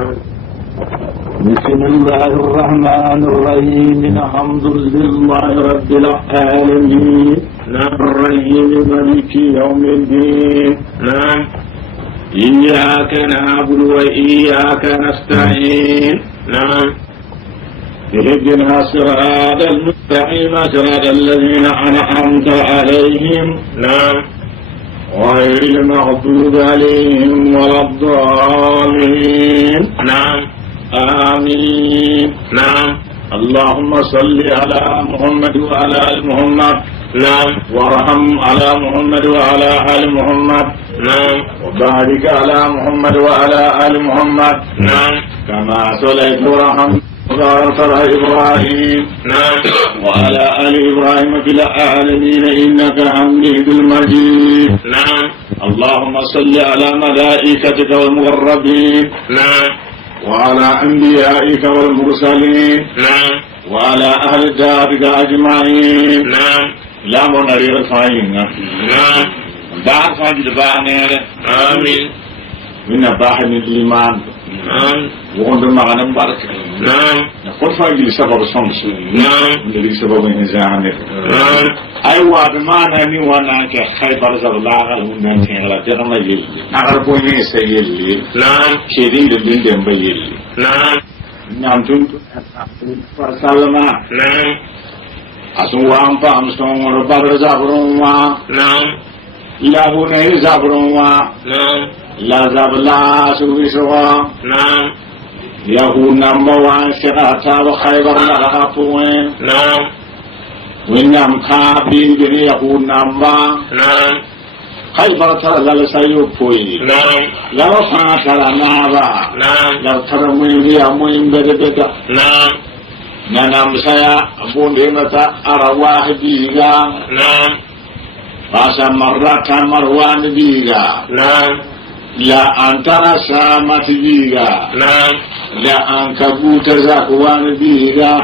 بسم الله الرحمن الرحيم الحمد لله رب العالمين الرحيم مالك يوم الدين إياك نعبد وإياك نستعين اهدنا الصراط المستقيم صراط الذين أنعمت عليهم غير المغضوب عليهم ولا الضالين آمين اللهم صل على محمد وعلى آل محمد وارحم على محمد وعلى آل محمد وبارك على محمد وعلى آل محمد كما صليت ورحمت وبارك على إبراهيم وعلى آل إبراهيم في العالمين إنك حميد مجيد اللهم صل على ملائكتك والمقربين وعلى أنبيائك والمرسلين وعلى أهل دارك أجمعين لا منرير فاين بعد فاجد بانير آمين من باحن الإيمان وقد معنا مبارك نقول فاجد سبب الصمس من سبب الإنسان أيوة بمعنى نوانا كخيبر زبلاغ المنتين لا تغنى يلي نغربوني سيلي كيدين لبين دنبا يلي نعمتون فرسالما أسوا أمبا أمستون وربار زابرونوا لا بني زابرونوا لا زابلا سويسوا يهود نموان شراتا وخيبر لغافوين وإنهم كابين بني يهود نمبا خيبر ترى لسيوبوي لا وفا ترى نابا لا ترى مين بدا ننام سيا أبون ديمتا أرواه بيغا فاسا مرة مروان بيغا لا أنترى سامت بيغا لا أنكبوت زاكوان بيغا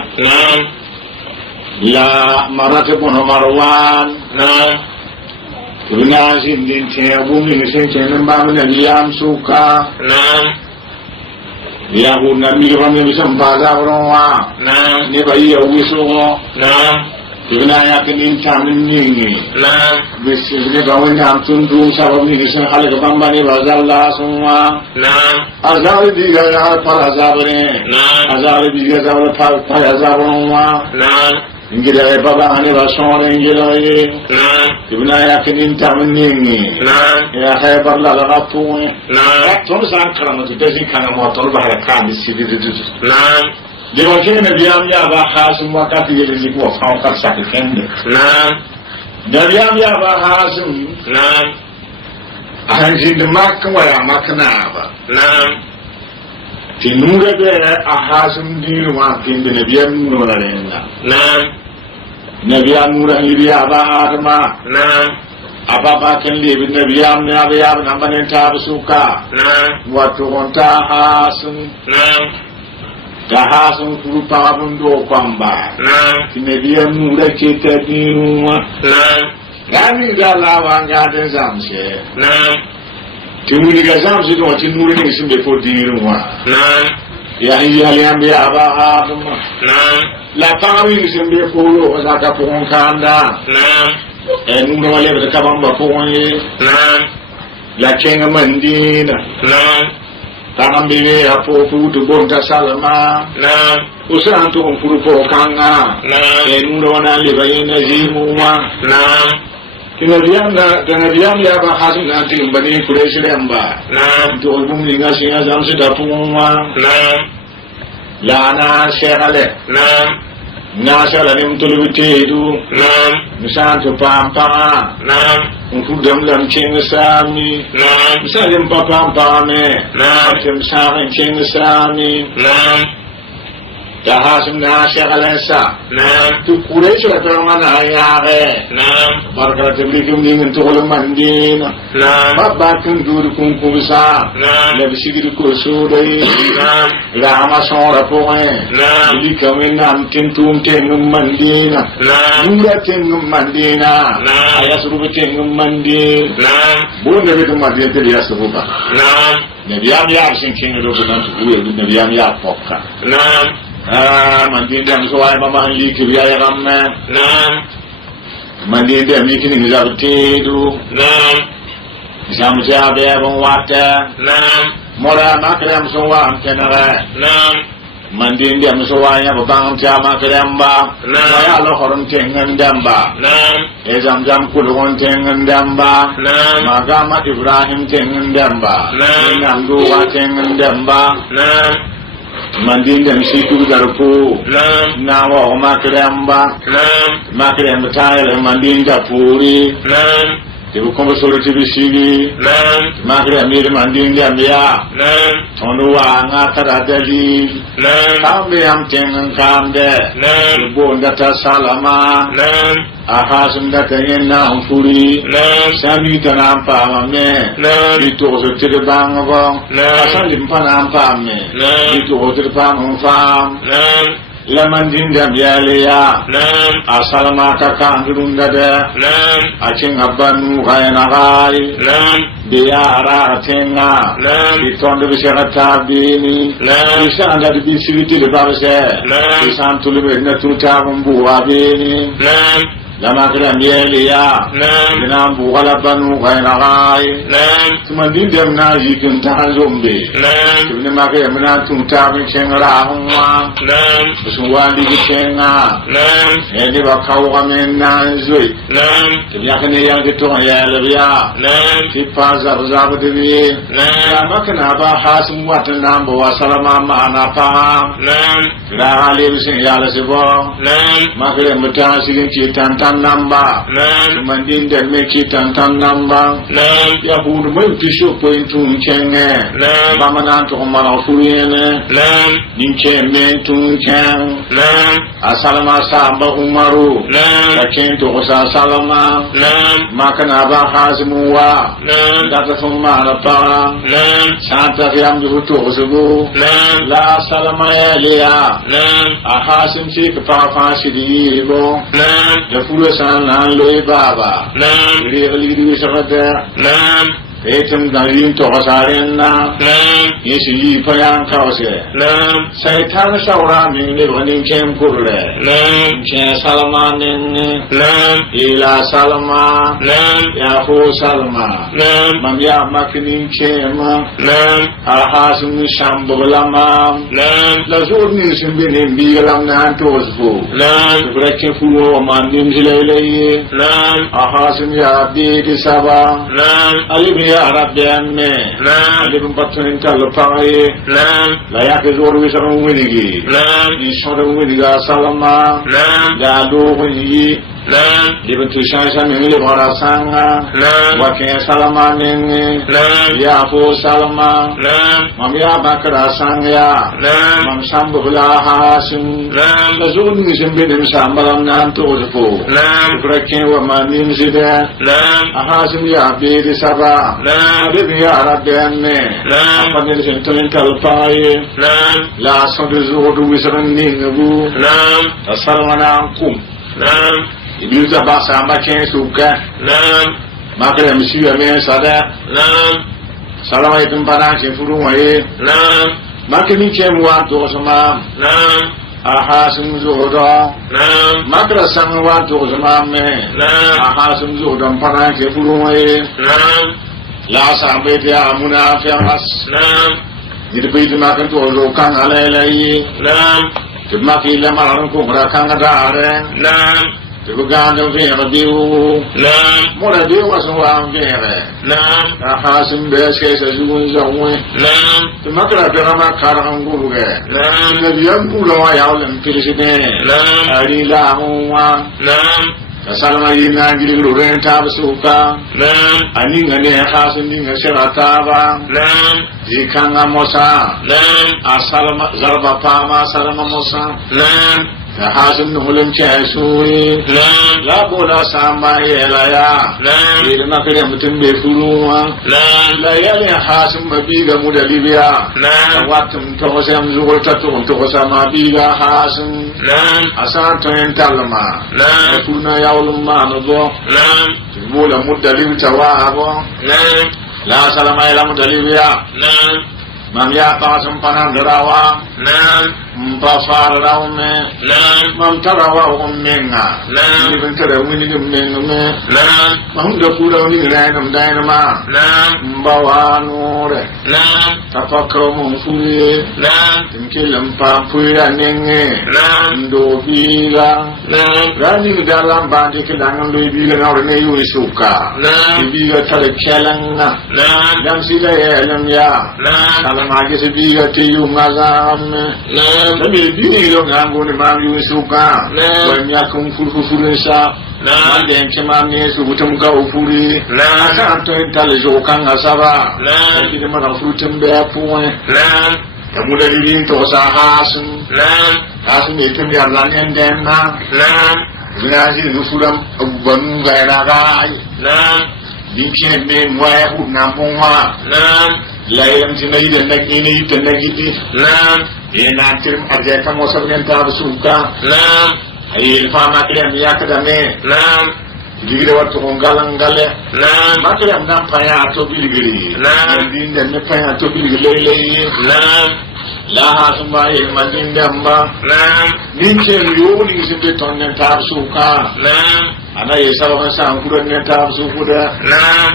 لا مراتب مروان وناس دين تيابو من سنتين بامن اليام سوكا يهود نبي رمي بسنفادا وروا نبأي يوسو ibna yakin tamini bisibne bawin am tundu sabab ni sen khale ko bambani bazalla sunwa azari diga ya par azabare azari diga zabara par azabarwa ingira baba ane basore ingira ibna yakin tamini ya khaybar la laqatu ton san karamati dezi kana motor bahra kan sidi Dewan kini nabiam ya bahasum wakati yeli ko fauka sakende nabiam ya bahasum ahanji de makka wala makna ba tinure be ahasum diru wa tin de nabiam nura renga nabiam nura liya ba adama ababa kan libi nabiam ne abaya namane tabsuka watu konta hasum Gahasun kurupa mundo kwamba kinebia mura kitadinwa nami gala wangade zamse timuni gazamse no tinuri ni simbe podinwa ya yali aba adama la tawi ni simbe polo azaka ponkanda nunga wale bakabamba ponye la chenga mandina tanam biwe apo futu bonta salama usanto furu po kanga endo wana libayena zimuwa kinabiyam ya ba hasina timbani kureshi lemba to album linga singa zamse dapuwa lana shegale nasala nimtulubitedu misanto pampa Nkudam lam chenga sami misalim papam pame tem sarin chenga sami ya hasim na shagalansa tu kurai shi da mana yare barka da bikin nin to wala mandina babba kun duru kun kusa la bisigir ko so dai la ma sora po li kamen nam tintum tenum mandina nura tenum mandina ayasru tenum mandina bu ne bi mandina te yasru ba Nabiam ya sin king do nan tu nabiam ya pokka mandin dem so ay mama li ki ya ramme mandin dem ni kini zabti du jam jabe bon wata mora makram so wa amtenara mandin dem so wa ya bang jama kramba ya lo horon tengan damba jam kulon tengan damba magama ibrahim tengan damba nandu wa tengan damba mandin dem situ darpo na wa makramba tayel mandin da puri Ibu kombo solo tibi sigi magre amir mandin dia ya tonu wa ngata dali kambe am tengan kambe bo ndata salama ahasum data yenna furi sami tanampa mame itu so tiri bango asalim panampa me itu tiri pamon fam Lamandin dem yaliya asalama kakang dada acing abanu kayana kai biara tenga ditonde bisara tabini bisa anda di bisiti de babse bisa antulu be na tuta bumbu abini lama kira yaliya dina bu kala banu kayana kai tumandin dem na yikin ta zombe tuni make mena tuta bin chengra huma suwandi kenga edi ba kawa men na zoi ya kane ya ke to ya lebiya ti paza zabu de ya makana ba hasum watan nambo wa salama ma na pa la ali bisin ya la sebo makare mutan sigin ci tantan namba mandin de me ci tantan namba ya hudu mai tisho point tun kenge ba mana to mara furiyene nin che men tun keng asalama samba umaru lakin to sa salama makana ba hazimu wa data fuma na pa santa yam du to zugo la salama ya ahazim fi ka fa shidi bo da fulu san nan loy baba ri ri sagada etum dalin to hasarena yesu yi payan kawse saitan saura min ne wani kem kurle ke salama ne ila salama ya hu salama mam ya makinin kema ahasum shambulama la zurni simbene bilam na tozbu breke fulo mandim zilele ahasum ya bi saba ali ya rabbi amme alibum patun kala paye la yake zoru wisaru winigi ni shoru winiga salama da do wini libin tu shasha mingili bora sanga wakin salama ningi ya fu salama mam ya bakra sanga mam sambu bula hasim la zuni zimbinim sambalam nan tozufu brakin wa manim zida hasim ya bidi saba libin ya rabbi amme apanil sintunin kalpaye la sondu zoru wisaru ningu salama kum Ibiza basa makin suka makre misiya men sada salama itum para che furu wae makin kem wa to sama ahasum zodo makra sang wa to sama me ahasum zodo para che furu wae la sambe dia munafiqas dirbi makan to lo kan alalai Tumaki la maran ko ra kan da are Tuganda vere diu mora diu aswa vere hasim beske sa juun zawe tumakra drama karangu ge nabiyan kula wa yawlan kirisine ari la huwa salama yina gilgulu renta basuka nam aninga ne hasin shirataba nam ikanga mosa nam asalama zarba pama salama mosa nam hasin hulum chasuri nam la bola sama yelaya nam irna kare mutum be furuwa nam la yale hasin mabiga mudalibiya nam watum to sam zuwa to sama biga hasin nam asan to entalma nam kuna yawlum ma no nam bola mudalib tawabo nam la salama ila mudalibiya nam mam ya qasam panandarawa nam mbafar rawme nam mam tarawa ummenga nam ibn tara wini ummenga nam mam da kula wini ranam dainama nam mbawanure nam tapakamu fuye nam tinkelam pa fuya nenge nam do bila nam rani dalam bandi kedangan do bila ngawre ne yusuka nam biga tare kelanga nam dam sila elam ya nam salamaje se biga tiyu ngazam nam Nabi dini lo ngango ni mam yusuka wanya kum furfuresa na den kema ne su butum ga ufuri na san to intale jo kan asaba na dini ma furutum be apuwe na kamu dari din to sa hasun ne tum ya lanen den na ina ji nufuram banu ga na ga na din kine ne moya hu na ponwa na layam tinai den na kini tan na gidi na ina tirim arjata mosabnen ta suka nam ayil fama klem yakadame nam digire watto ko galangale nam maklem nam paya to biligiri nam dinde ne paya to biligiri lele nam la hasma il mandindamba nam ninche yoni simbe tonnen ta suka nam ana yesawa san kuran ta suka nam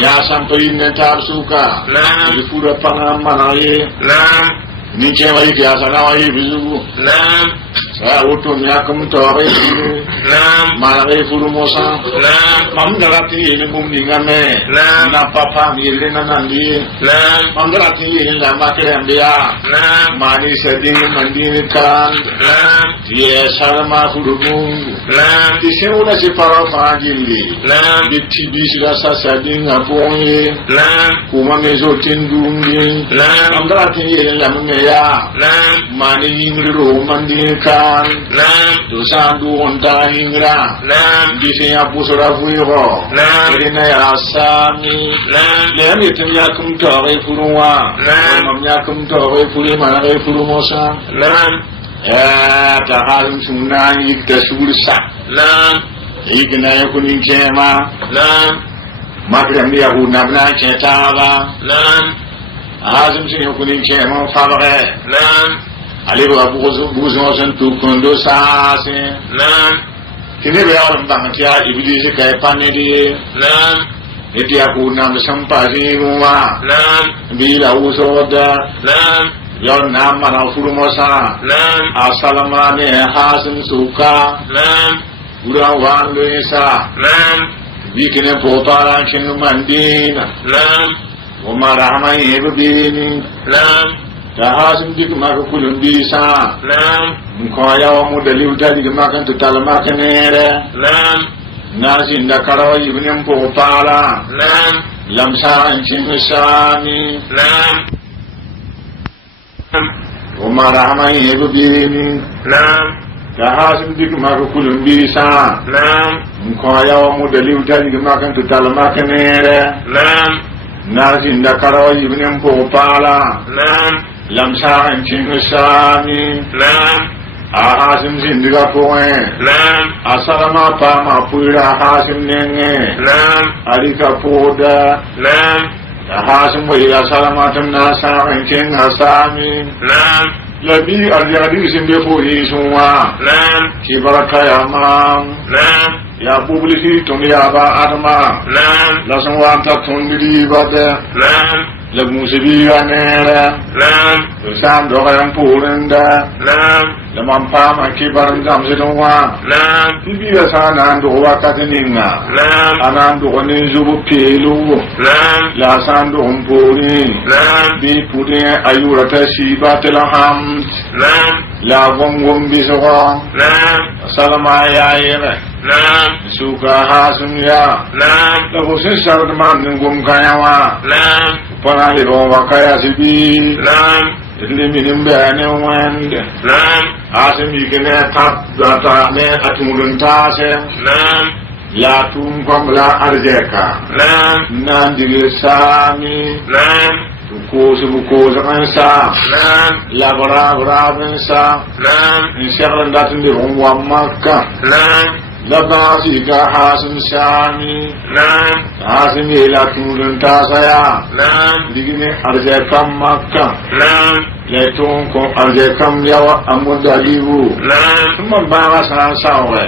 ya sampai ne ta suka nam ifura pangama ye nam ni cewa biasa nawa bisu nam saya utuh nyakum tore nam malai furu mosa nam mamdarati ini mumdingane nam papa milih nanandi nam mamdarati ini lama kerambia nam mani sedih mandirikan nam dia sarama furu nam di sini si para fagili nam di TV sudah sasading ngapungi nam kuma mezotin dungi nam mamdarati ini lama ya nam mani ingro mandikan nam dosa duonta ingra nam disinya pusura fuiro nam irina ya asami nam lem item yakum tore furuwa nam mam yakum tore furi mana re furumosa nam ta halum sunna ikta sursa nam igna yakunin kema nam makram ya hunabna cetaba nam azim sini kunin kema fabre nam ali ba buzo san tu kondo sase nam kine be alam bangatia iblis kai panedi nam etia ku nam sampari muwa nam bila usoda nam yon nam mana furumosa nam asalamane hasim suka nam urawan lesa nam bikine popara kin mandina nam Umarama ibu bini, nam. Tahasim dik makan kulun bisa, nam. Mukaya wamu dali udah dik makan tutal makan era, nam. Nasi ndakarawa ibu nyampu pala, nam. Lamsa ancing sani, nam. Umarama ibu bini, nam. Tahasim dik makan kulun bisa, nam. Mukaya wamu dali udah dik makan tutal makan era, nam. Nasi ndakarawa ibu nyampu pala, nam. Lamsa ancing sani, nam. Ahasim sindiga poe, nam. Asalama pa mapura ahasim nenge, nam. Alika poda, nam. Ahasim wajah salamatam nasa ancing asami, nam. Lebih aljadi simbe pohi semua, nam. Kibarakaya mam, nam. Ya publiki tunia ba adama, nam. Langsung wanta tundiri bade, nam. Lagu sebiga nera, nam. Sam doa yang purenda, nam. Lamampa makibaran jam sedua, nam. Tibiga sana doa kateninga, nam. Anan doa nizubu pilu, nam. Lasan doa umpuri, nam. Di puding ayurata siba telaham, nam. La gom bisoka. Salama ya yere. Suka hasum ya. La bosin sarman gom kayawa. Pana hiro wakaya sibi. Liminim bane wande. Asim yikene tap data ne atumulun tase. La tum kom la arjeka. Nandigir sami. Buku ansa. Labra ansa. Insyaallah datin di rumah Makkah. Labasi ka hasim sami. Hasim ila tum tasaya. Digine arjeka Makkah. Letong ko arjekam yawa amudalibu. Mambara sawe.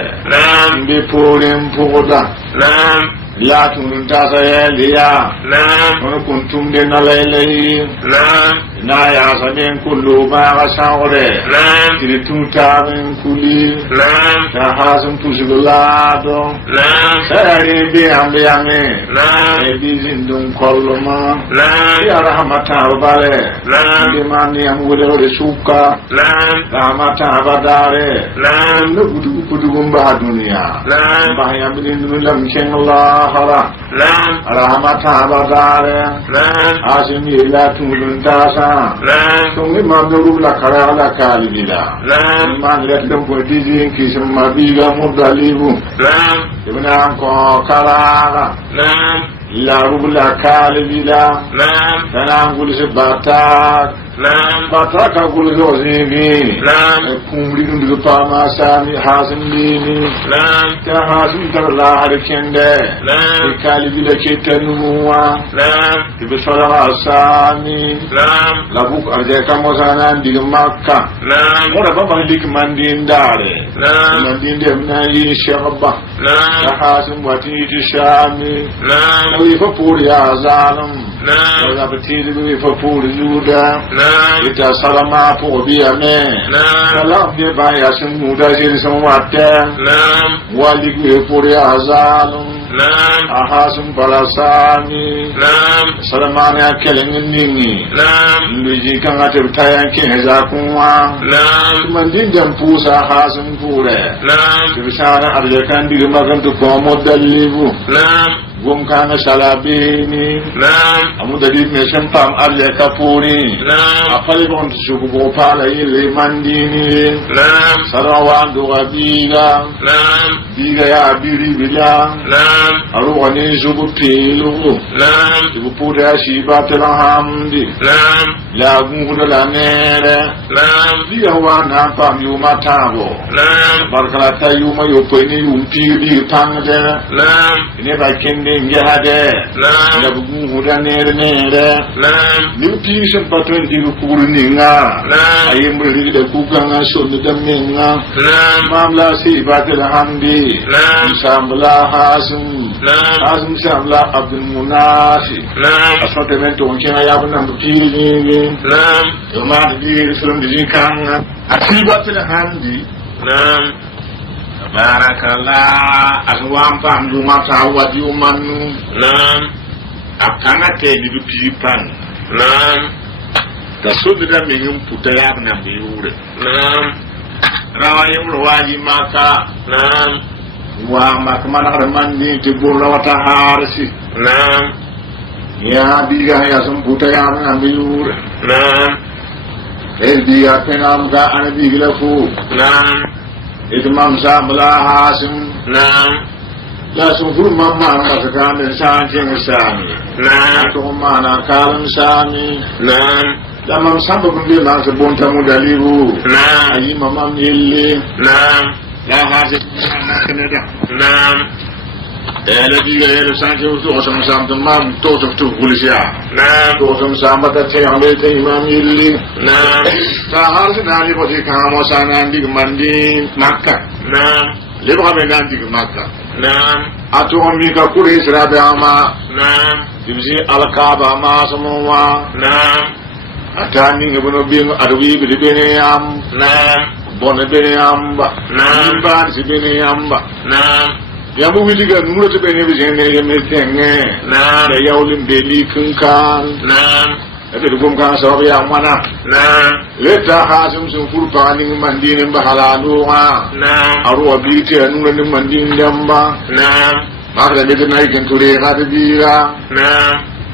Bipurim pugoda. La tuntasa ya liya. Kuntum de nalalai. Na ya saben kullu ba saure. Tiri tutaben kuli. Ta hasum pusulado. Sari bi ambiame. Ebi zindum kolloma. Ya rahmata bale. Dimani yang udah suka. Rahmata badare. Lu kudu gumba dunia. Bahaya binin dalam Allah. Rahmata badare. Asim ila tulun tasa. Tungi mamduru la kara la kalibila. Man let them go dizzy kisum mabiga mudalibu. Ibna ko kala. La rubla kalibila. Tanam gulse batak. Bataka gulse zimi. Kumri ndu pama sami hasim bini. Ta hasim tarla harkende. Kalibila kitanuwa. Ibisala asami. La buk arjeka mosana di Makkah. Ora baba dik mandindare. Mandinde mnayi shabba. Ta hasim wati shami. We for poor Yazanum. Ora betidi we for poor Juda. Ita salama for biame. Salam de bayasim muda jiri samwate. Wali we for Yazanum. Ahasum balasani. Salamani akeleng ningi. Luji kangate tayan kehza kunwa. Mandindam pusa hasum pure. Tibisana arjakan di magan tu komodalibu. Gum kana salabini. Amu dari mesem pam arja kapuri. Apali bon suku pala ile mandini. Sarawan dua biga. Biga ya biri bilang. Aruani suku pilu. Ibu puda shiba telhamdi. Lagu la nere. Biga wana pam yumatabo. Barkalata yuma yopeni yumpiri tangde. Ini bakin Jahade, Nabu Hudanere, New Peace and Patron Digu Kuruninga, I am really the Kukanga, so the Minga, Mamla Si Batel Handi, Sambla Hasum Sambla Abdul Munasi, Assortment on Chinayaban and Pili, the man is from the Zikanga, I see Batel Handi. Barakallah aswampa mjumata wadiumanu akana teni dupipan tasudda mingum putayab na biure rawayim rawaji maka wa makmana ramani tibula wata harsi ya biga ya sum putayab na biure biga penam ga anabigla fu Itmam sabla hasim la sufur mamma masakan sanjing sami to mana kalam sami la mam sabu bi ma se bonta mudalibu ayi mamam yille la hasim kanada la biga yele sanjing to sam mam to kulisia to sam bata te ambe te imam yille ta harsina li bodi kamo sanandi mandi Makkah lebra menandi Makkah atu mi ka kuri israbe ama dimsi alqaba ma samwa atani ngebono bingo adwi bi bene yam bonne bene yamba ban si bene yamba yamu widiga nuroto bene bi jene yemetenge ya yawlim beli kunkan Ate dugum kan sababu ya mana leta hasum sun furpa ni mandin bahaladu aru abiti anu ni mandin damba maka de na ikin ture ka dira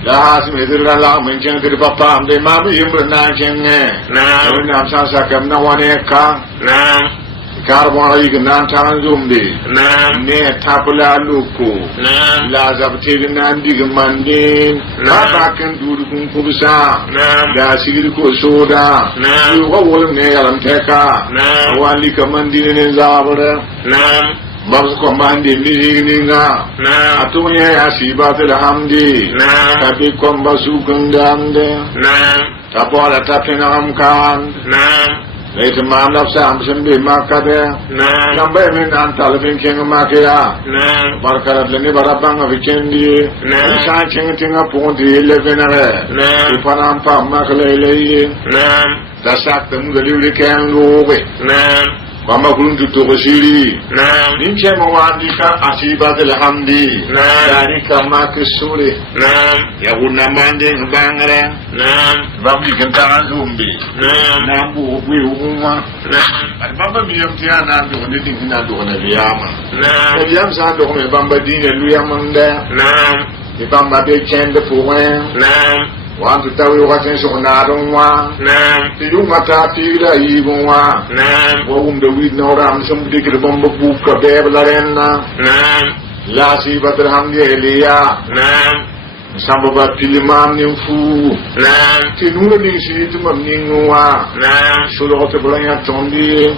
la hasum edira la men chen ke papa amde ma bi imrna chen ne na sa sa kam na wane ka Carbon ignan tanzumbi ne tabla luku la zabti nan digmandi ba kan duru kun kubsa da sigir ko soda yo wol ne yalam teka wali kamandi ne zabara babs ko mandi mininga atunya asibatul hamdi tapi ko basu kandamde tapola tapena amkan Later, man of Samson be Makade, number in Antalvin King of Makia, Barker Lenibara of Vikendi, Shanking upon the 11, Panampa Makalele, the Satum, the Lily can go away. Mama Kuntu Togosiri, Ninchemawandika, Asiba de Hamdi, Narika Makisuri, Yabuna Manding Bangare, Babi Kantanzumbi, Nambu, Uma, and Bamba Miamtiana doing anything in that one of Yama. Yam Sando, Bambadina, Luamanda, the Bamba Big Chamber for when. Want to tell you what is on Adonwa? The Lumata Pila Igonwa, whom the weed no ram, some particular bomb of book of Bebelarena, Lassi Batraham Elia, some of our Pilimam Fu, Tinuni Situm Ningua, Solotabaya Tondi,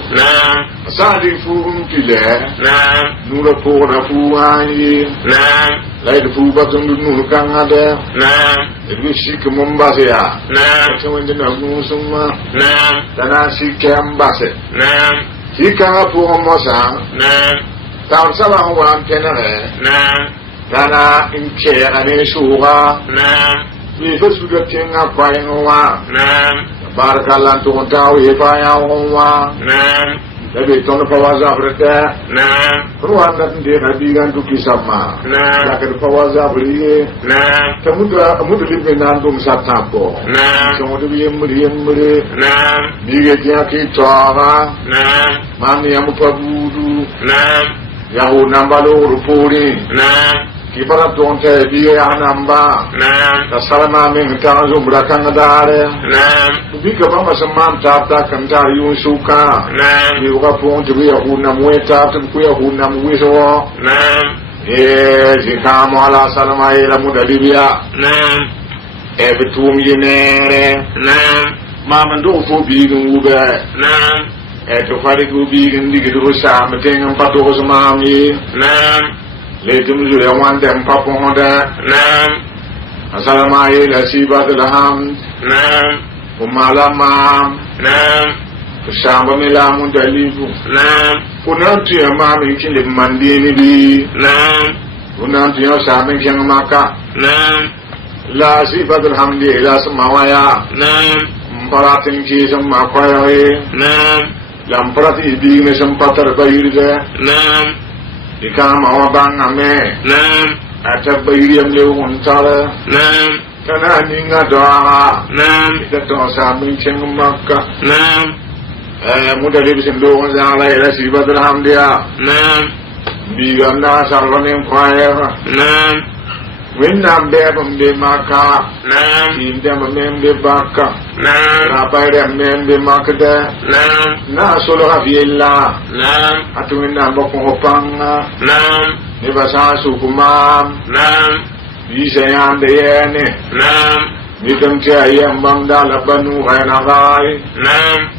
Sadi Fum Pile, Nura Pora Fuai, like the Fubatum Nurkanga, it will seek Mombasa, so in the Nagusuma, Tanasi Cambasset, he can up for Mosa, Tansala one Tenere, Tana in care and in Suha, we first got king up by Noa, Barcalan to Ontao, if I am Maybe don't know powers of it. Ruan doesn't dare have begun to kiss up ma. Like the powers of it. Tamuda live in Nandum Satapo. So to be a million. Nigeti Tara. Mami Amupabudu. Yahoo Nambalo Rupuri. Keep up don't tell me a number. The Salama Mintanzo Bracandare. Big of us a man tapped that can tell you Suka. You were born to be a Hunamweta to queer Hunam Wizard. Yes, you come all our Salama Mudalivia. Every 2 millionaire. Mamma don't for big and Uber. At the Fadi go big and dig it was Sam, and Patos Mammy. Let them do the one them papa on that. Asalamai, la Siba de la Ham, Umala Mam, Samba Milam Dalibu, Unanti a mammy killing Mandini, Unanti or Samin Maka, La Siba de Hamdi, La Samawaya, Paratin Keys and Makwai, Lamprati being some patter by you Ikam awabang ame, atap bayam lewon tala, kana ninga doa, ita dosa minceng makka, muda lebisin doon zala ila si Badraham dia, biganda salvanim kwaya, Winam bebam de maka, indem mem de baka, rapai dem mem de makda, na solo haviella, atuinam bokong hopanga, nibasa sukumam, bisayam de yene, Nikam Chayam Banda Labanu Hainagai,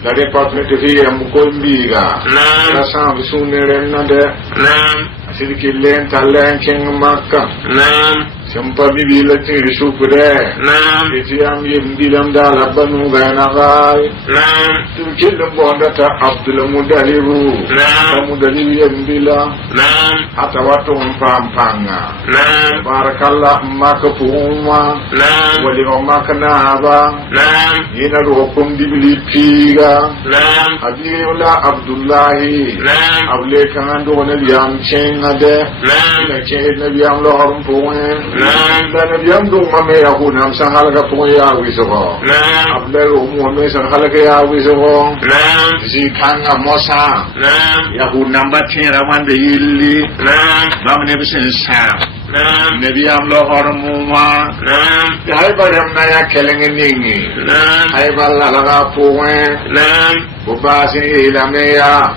the department of Yam Kumbiga, Rasam Suner, Silky Lent, Alanking Maka, Sampabi Latin Supre, Yam Dilam Dalabanu Hainagai, to kill the Bondata Abdul Mudaliru, Mudaliam Bila, Atawatum Pampanga, Barakala Makapuma, Makanaba, Ina Rokum Dibilipiga, Adiola Abdullahi, Ablekan and Yam Cheng Ade, Nabiam Lorum Poem, dan biam dong mame yahunam sanghalga poya wisogo abdero muame sanghalga ya wisogo zikanga mosa yahunam batira wande yilli bamne bisen sa nabi amlo hormuma ay baram na ya kelengeningi ay balla laga poe bobasi ilameya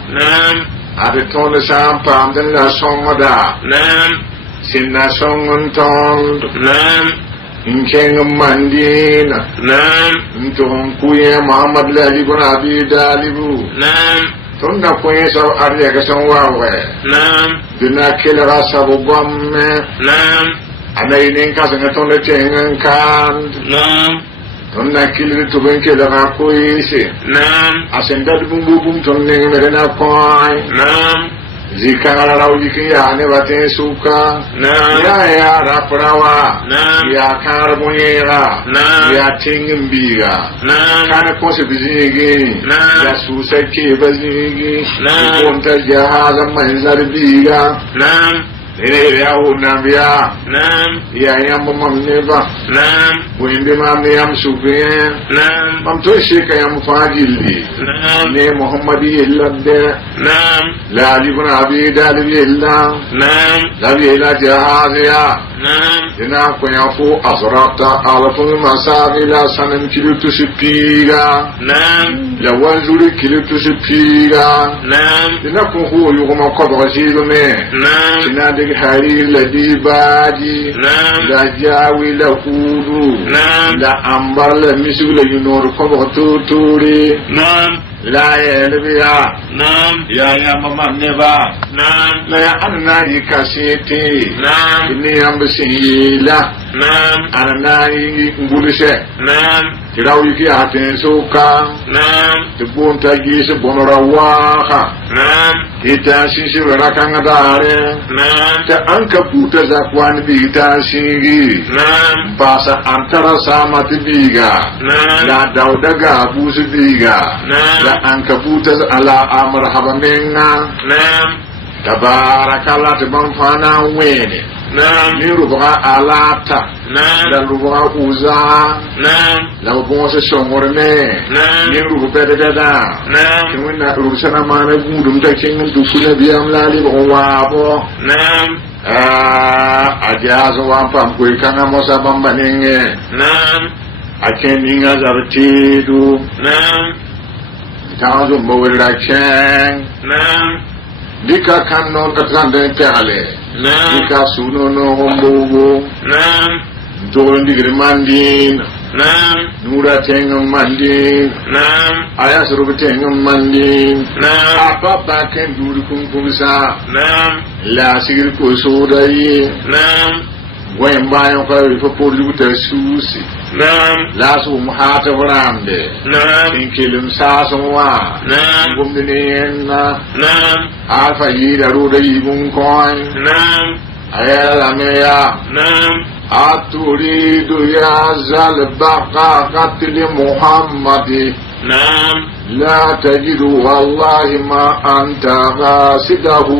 ade tonde sampam den la songoda sinna songon ton inkeng mandina nton kuye muhammad lali bin abi dalibu tunda kuye so arya ga son wawe dina kila rasa bobamme anay nin ka sanga tonde tengan kan tonna kili to ben kila ga kuye se asenda bum tonne merena koy zikara rauji ya ne bate suka ya raprawa ya karbonyera ya tingimbiga kana kose bizigi ya susake bazigi konta jahaza manzar biga ene ya unambia ya yambo mamneba wende mamne yam suke mamto sheka yam fadili ne muhammadi illadde la ibn abi dalib illa la ila jahaziya ina ko yafu asrata alafun masabila sanan kilutu sipiga la wanzuri kilutu sipiga ina ko ho yugo ko bajilu me ina de hari ladi baji la jawi la kudu la ambar la misu la yunor ko ba tuturi la yelbiya ya mama neba la ya anna yikasiti ni ambisila anna ngulise kiraw yiki haten suka te bonta gise bonora waha kita sisi rakanga dare te anka puta zakwan bita singi basa antara sama tibiga la daudaga busu biga la anka puta ala amar habamenga tabarakallah te banfana wene ni ruba alata la ruba uza la bonse songorne ni ruba bedada kinna rusana mana gudum ta kin dukuna biyam lali bo wabo ajazo wampam ko kana mosa bambanenge akeninga zartidu tazo mbowira chen dika kanno katande perale dika suno no hombogo dole ndigre mandin nura tengam mandin aya suru tengam mandin papa ken duri kumsa la sigir ko sodai wayan bayan kawai fa porju ta susi la su muhata ramde in kilim sasonwa gumdine na alfa yida ruda yibun koin ayala meya aturidu ya zal baqa qatl muhammadi la tajidu wallahi ma anta ghasidahu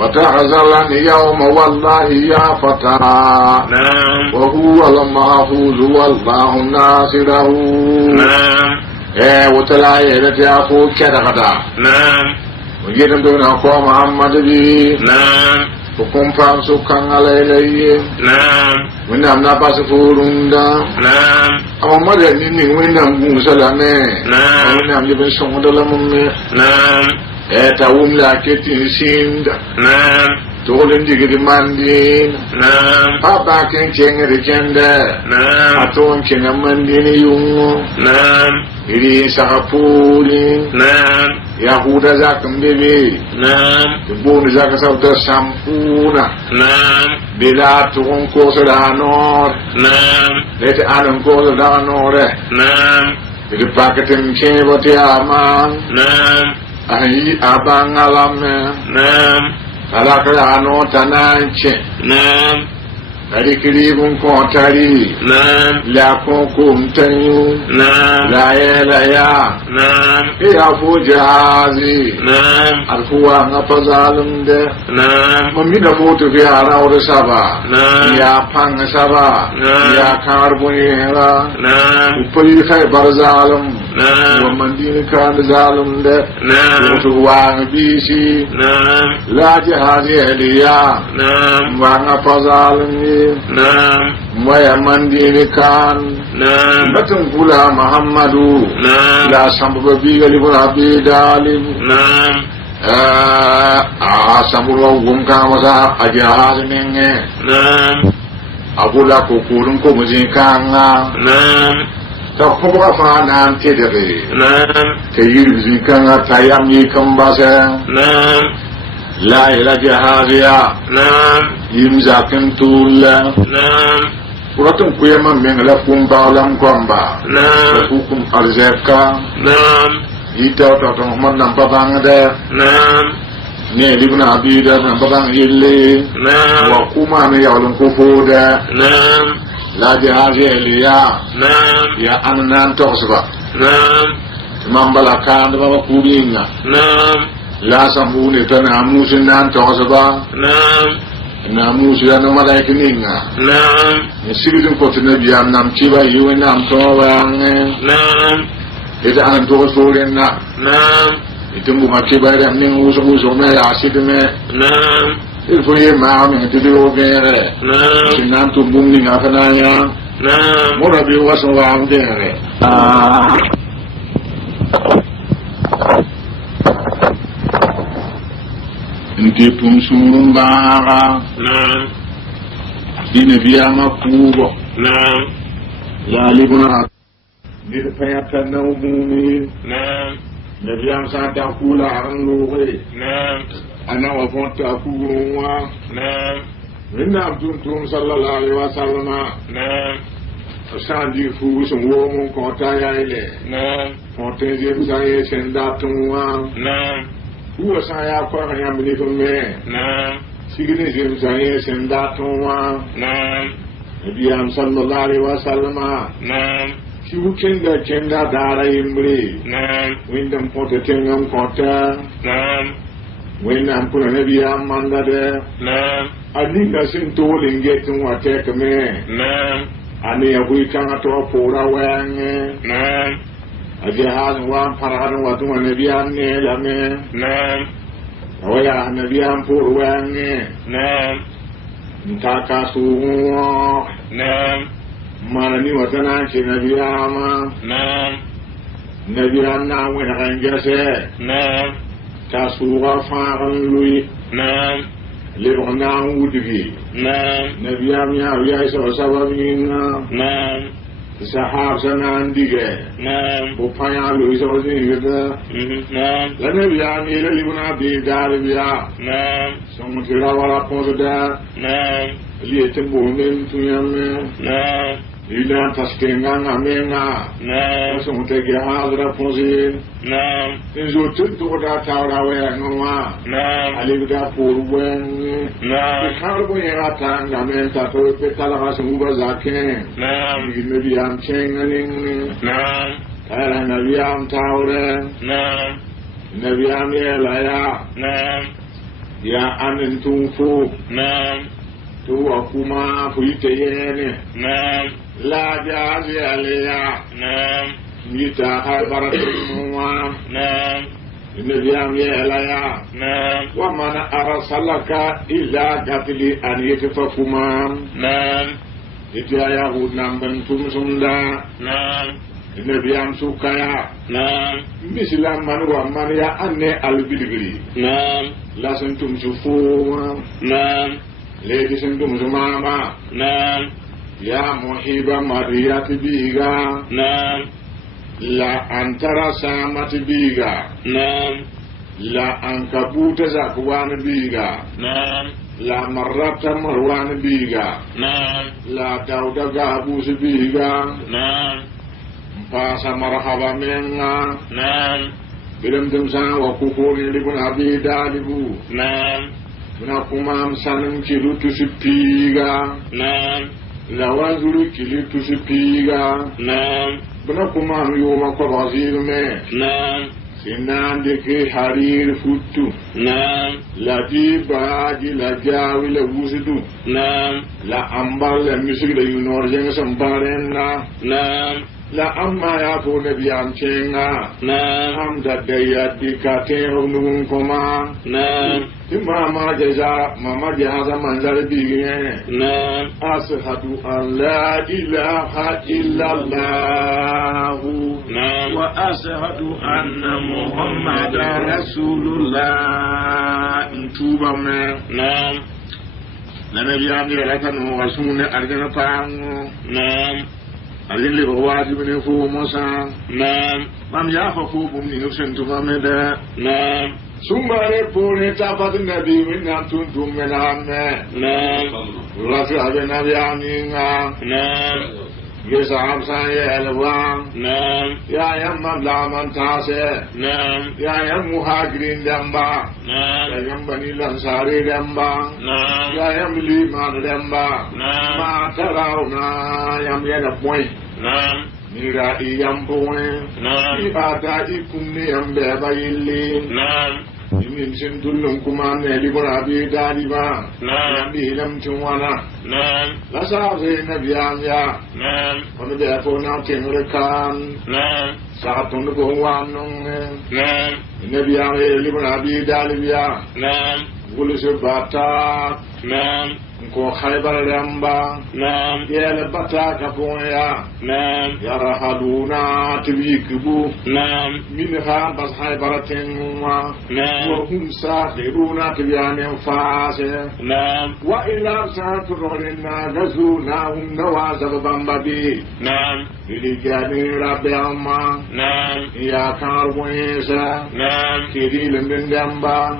فتعزلني يوم والله يا فتى وهو المحفوظ والله ناصره وتلا يدتي أخو كدغدا وجدن دون أخو محمد بي وكم فامسو كان علي ونام نباس فوروندا أما مدني ونام موسلامي ونام جبن سمودلمي etawum la ketin sinda tolen digiri mandin papa ken chengere chende aton chenga mandini yungo iri sakapuli yahuda zakambebe bon zaka sauta sampuna bila ton koso da nor lete anan koso da nore iri paketem chebote ama ayi abangalame alakra ano tananche dari kiribun kotari la konkum tanyu la ya ya fu jahazi alfuwa ngapazalum de mamida foto fi arawr saba ya pang saba ya karbunira upari khay barzalum wa mandini kan zalum de foto wa bisi la jahazi aliya wa ngapazalum Maya mandini kan Batun pula Muhammadu La sambuka biga libun abi dalim Sambuka gumka masa ajahaz nenge Abula kukurun ko muzikanga Takuka fanan tidiri Kayir muzikanga tayam yikambasa La ila jahaziya Yimzakin tulla Kuratun kuyama mengla kumba lam kwamba Hukum arzeka Ita tatang Muhammad nampa bangda Ne libna abida nampa bang illi Wakuma ne yawlun kufuda La jahaziya liya Ya ananan toksba Mambalakan baba kubinga La sambune ta namusin nan tosaba namusu ya no malaika ninga ni sigidun ko tene biam nam tiba yuwe nam to wange ita an to soren na ita mu makiba ya ning uso me ya sidme il faut y ma me te do gere sinan to bum ninga kana ya mo rabi waso wa ngere Nti pum surun baga Dine biyama kubo La libuna Dine payata na umumi Ne biyam sa ta kula aranluwe Ana wafonta kuwa Minna abduntum sallallahu alaihi wa sallama Sandi fu sungwo mun kota ya ile Fonte je saye senda tunwa Uwa saya kwa ya mnifume sigine je saye senda tunwa Nabi sallallahu alaihi wasallam si kenda dara imri windam pote tengam kota windam kuna nabi amanda de adinga sintoling getun wate kame ani abui kanga to pora wange Ajahaz wa parahan wa tu nabi amne lame Waya nabi am pur wange Ntaka suwa Marani watana ki nabi ama Nabi amna wena kanjase Tasuwa fa'an lui Libana wudvi Nabi amya ya isa sababina Sahab sanan dige Upaya lui sababina La nabi amya libuna bi darbiya Somutira wala ponda Liete bomen tuyame Ila taskenga ngamenga Somutege hadra ponzi Inzo tuntu da tawra ngwa Alibda purwen Karbo yata ngamenta to petala hasuba zake Nabi am chengaling Kala nabi am tawra Nabi am yelaya Ya anin tunfu Tu akuma fuite yene La jazi alaya Mita habaratuwa Nabi am yelaya Wa mana arasalaka illa gatili an yekfafuma Itu ayahud namban tumsunda Nabi am sukaya Mislam man wa man ya anne albidigri La sentum sufu Lady sentum sumama Ya muhiba mariyati biga La antara samati biga La ankabuta zakwan biga La marrata marwan biga La dauda gabus biga Pasa marhaba menga Bilam temsa wa kufuri libun abi dalibu buna kuma sanin kilu tusipiga la wazuru kilu tusipiga buna kuma yoma ko wazirme sinande ke harir futu la diba di la jawi la wusudu la ambar la musique de yunor jeng sambarena la amma ya fo nabi am chenga am da daya dikate onun koma mama jaza mama jaza manzar biye ashhadu an la ilaha illallah wa ashhadu anna muhammadar rasulullah tuba me na nabi am ni la kanu wasune arjana pango alin le waji bene fo mosa mam ya fa fo bum ni sentu mameda sumbare pone tapat nabi minna tuntum mename rafi abe nabi aminga yesa amsa ya alwa ya yamma laman tase ya yam muhajirin damba ya yam bani lansari damba ya yam liman damba ma tarawna yam yana point mira iyam point ibada ikumni yam beba yilli min sin dullum kuma ne libra bi daliba bi lam tunwana la sa ze nabiyam ya on be ko na kenre kan sa ton ko wanong nabiyam libra bi daliba wulu se bata ko khaybar ramba ya bata ka poya ya rahaduna tibiku min ha bas haybaratin wa hum sahiruna tibiyan fase wa ila saturina gazuna hum nawazab bambabi iligani rabbama ya karwesa kidil ndamba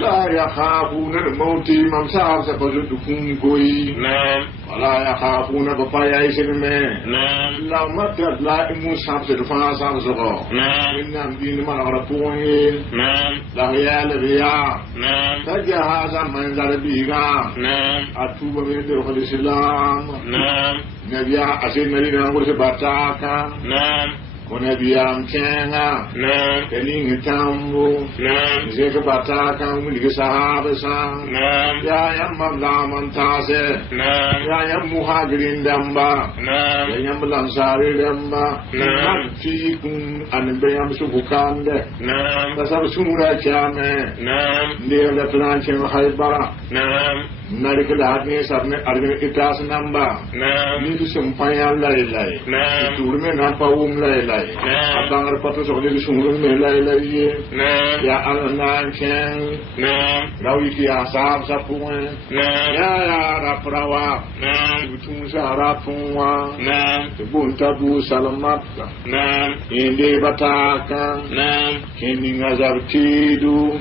la yakhafuna al-mauti mamsa sabadukum goyi wala yakhafuna bafaya isme la matat la imusab se fa sa zo inna bin man rapuin la ya la tajahaza man zalbiga atuba be de khalislam nabiya asin marina ngol se bataka Konabiya mchenga kening tambu zeke bataka umulike sahaba sang ya yam mamlaman tase ya yam muhajirin damba ya yam lansari damba fikum anbe yam subukande tasab sumura chame ndiye la planche haybara Narika Ladni Sabne Argan Itas Namba Nidu Sumpaya Lai Turme Nampa Lai Abangar Patos of the Sumum Lai Ya Alanan Chang Rawiki Asab Sapun Ya Raprawa Tunsa Rapunwa Buntabu Salamaka Inde Bataka Kending Azabtidu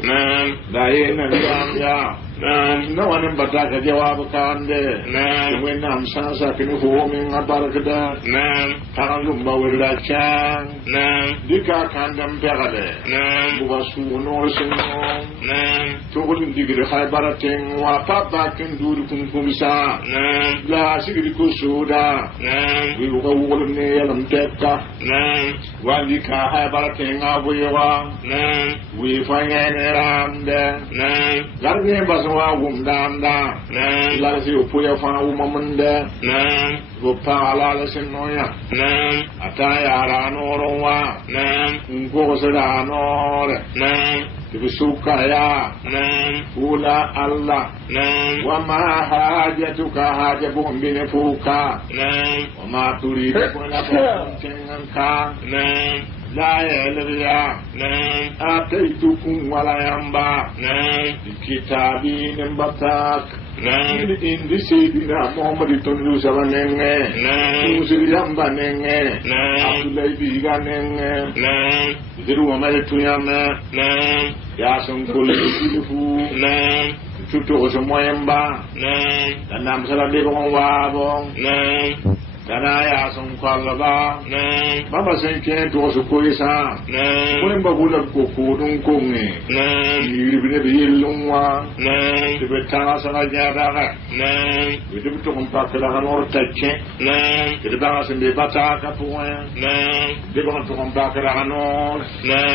Diana Yamya no one in Bataka Jawab Kande when I'm Sansa can home in a Barakada Taralumba will la Chang Dika Kandam Perade Buasu Norsen Told Digger High Barating Wapapa can do the Kumisa La Sigikusuda we will go nail and Teta Wandika High Barating Abuewa we find around there Garden wa wumdanda la si upuya fa umamunda go pala la senoya ataya ra norowa ngo sera nore bisuka ula Allah wa ma hajatuka hajabuhum binefuka wa ma turidu la tenganka la yalbiya ataytukum wala yamba kitabi nambatak in this Sayyidina Muhammad tonu sabanenge musiri yamba nenge Abdullah biga nenge diru amale tuyana ya son kolifu tutu oso moyamba nam sala de bon wabo dana ya son kwalaba baba sen ke to su ko isa ko ba bula ko ko dun ko ne ni bine be yelunwa de be tana sana jara de be to kon pa kala han or tacce de ba sen be bata ka point de ba to kon pa kala han or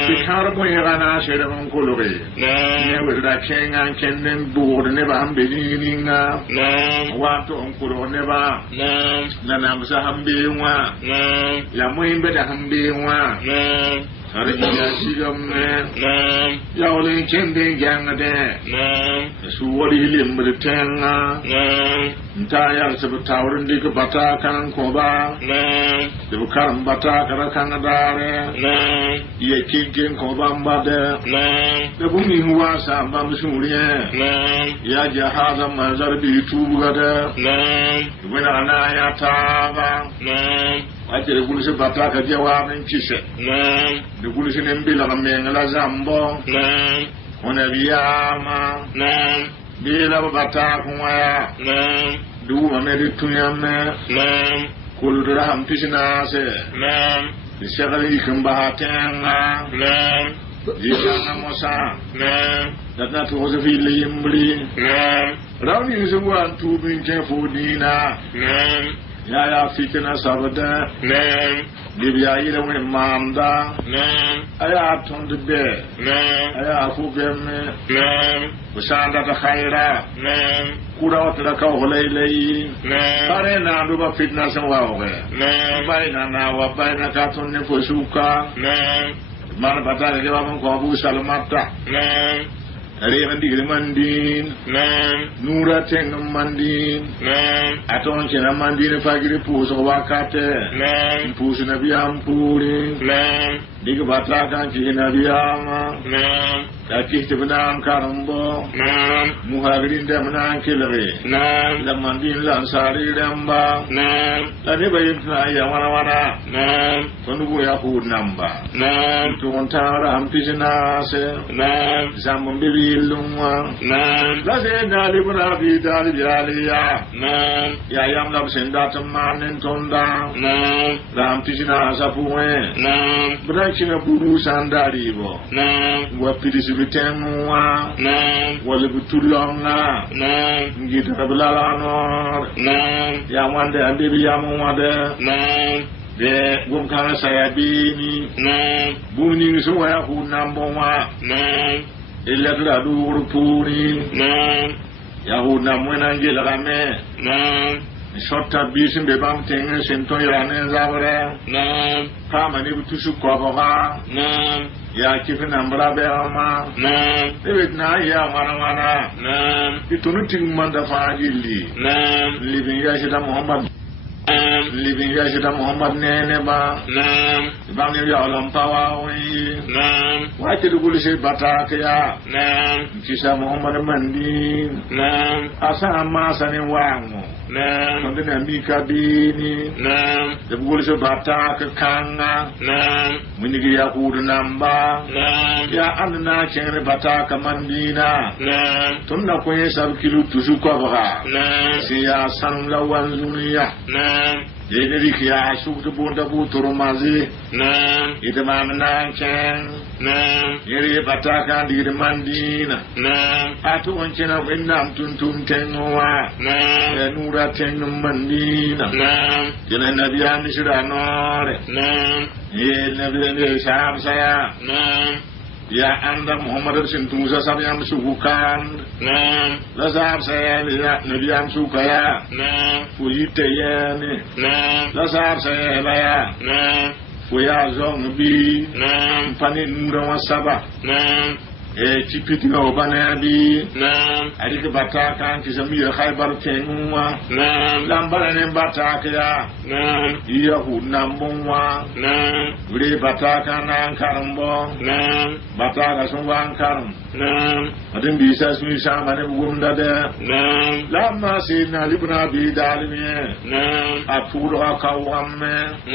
de kar bo yana shere mon ko lo re ne we da kenga kenden bo ne ba ambe ni nga wa to on ko ne ba na musa hambe wa ya muimbe da hambe wa hari ya sigam ya ole kende janga de su wori limbe tenga nta ya se tawrin de ko bata kan ko ba de karam bata kara kan dare ye kinkin ko ba mbade de bumi huwa sa ba musuriye ya jahaza mazar bi tubuga de wena na ya taba ate de gulu se bata ka jawa men kise de gulu se nembila ka mengala zambo ona biyama bila bata kunwa du ma me de tunyame kulu dra ham tisina se de shagali kamba hatanga yanga mosa datna to zo fi le yimri rawni zo wan tu bin ke fodina ya fitina sabada libya yile we manda aya tonde be aya fu bemme usanda ta khaira kura wata ka holailai pare na ndo ba fitna san wa we baina na wa baina ka tonne fo suka man batale de ba mon ko bu salmata Rehan digre mandin nura teng mandin aton chena mandin fagire puso wakate puso na biampuri diga bataka chena biama Taki sebenang karumbo, muhajirin dia menang kilere, zaman din lansari damba, tadi bayi saya mana-mana, penunggu ya pun namba, tuntara hampir senase, zaman beli lumang, lase dari berapi dari jalia, ya yang dapat sendat semanen tonda, hampir senasa puwe, berakhir burusan dari bo, wapiri Temua, wale butulonga, ngita kabelalano, yang wande ambil yang wande, de gumkana saya bini, bunyi semua yang hunamboa, ilat ladu urpuri, yang hunamwena angel kame, shota bisin bebam tengen senton irane zabra, kama ni butusuk kwaboga, ya kifi nambra be ama debet na ya mana itu nuting manda fajili living ya shida Muhammad nene ba bang ni ya alam tawawi wa ke dugul se batake ya kisah Muhammad mandi asa masa ni wangu nonde na mika bini dugul se batake kanga munigi ya kudu namba ya anna chere bataka mandina tunna ko yesa kilu tusu ko ba si ya san lawan dunia Jadi dia asuk tu pun tak butuh romazi. Itu mana ceng. Jadi batakan di mandi. Atu ancena benam tuntum tengwa. Nura tengum mandi. Jadi Nabi Andi sudah nore. Nabi Andi sahab saya. Ya anda Muhammad Rasul Musa sama yang subukan. Lazar saya lihat Nabi yang suka ya. Fuyite ya ni. Lazar saya ya. Fuya zong bi. Panin mura wasaba. Cipiti no banabi. Adi ke batakan kisami Khaybar tengwa. Lambaran yang batak ya. Iya hunambongwa. Gede batakan angkarumbo. Bataka sumba angkarum. Adin bisa suisa mana bugum dada. Lama si nali pun abi dalimnya. Apuro akawamme.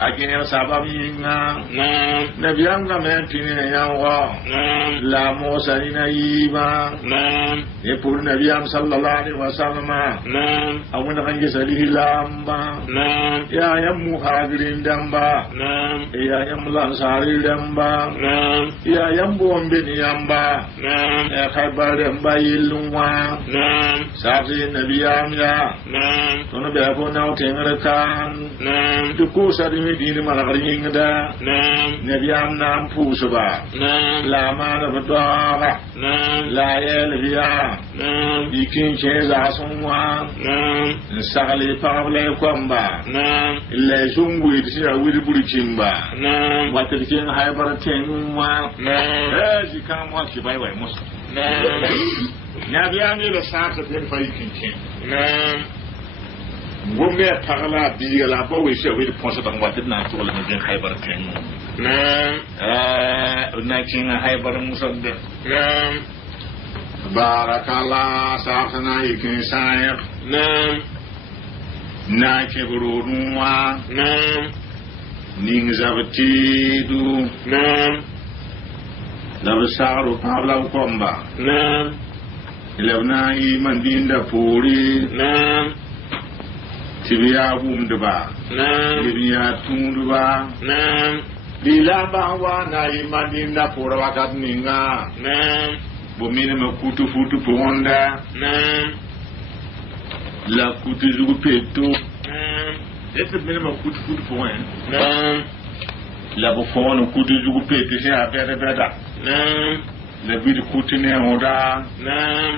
akine sababinga نعم nabiyam ga mentine yawa نعم la mosalina yiba نعم pour nabiyam sallallahu alaihi wasallam نعم awuna kange salihi lamba نعم ya yam muhajirin damba نعم ya yam lansari damba نعم ya yam bombe ni yamba نعم ya khaybar damba yilwa نعم sabi nabiyam ya نعم tono be ko naw tengarkan نعم du ko sadi mi dini malagringa نعم nabiyam nam pusuba نعم la mana badara نعم la yelbiya نعم ikin cheza sonwa نعم sagale parle kwamba نعم le zungu iti ya wiri burikimba نعم watel kin haybar tenwa نعم zikam wa kibai wai mus نعم nabiyam ni le saka ten fayikin kin نعم ngombe tagala biga la ba we she we ponsa tan watel na to la ngen haybar tenwa نعم na kin haybar musabbe نعم barakallah sakana ikin sayr نعم na kebrunwa نعم ning zabtidu نعم labsaru pabla komba نعم ilabna iman dinda puri نعم tibiya bumduba نعم tibiya tunduba نعم dilamba wa na iman dinda pura wakat ninga نعم bomine makutu futu ponda نعم la kutu zugu peto نعم ese bomine makutu futu ponda نعم la bo fono kutu zugu peto se a beda beda نعم la bidi kutu ne oda نعم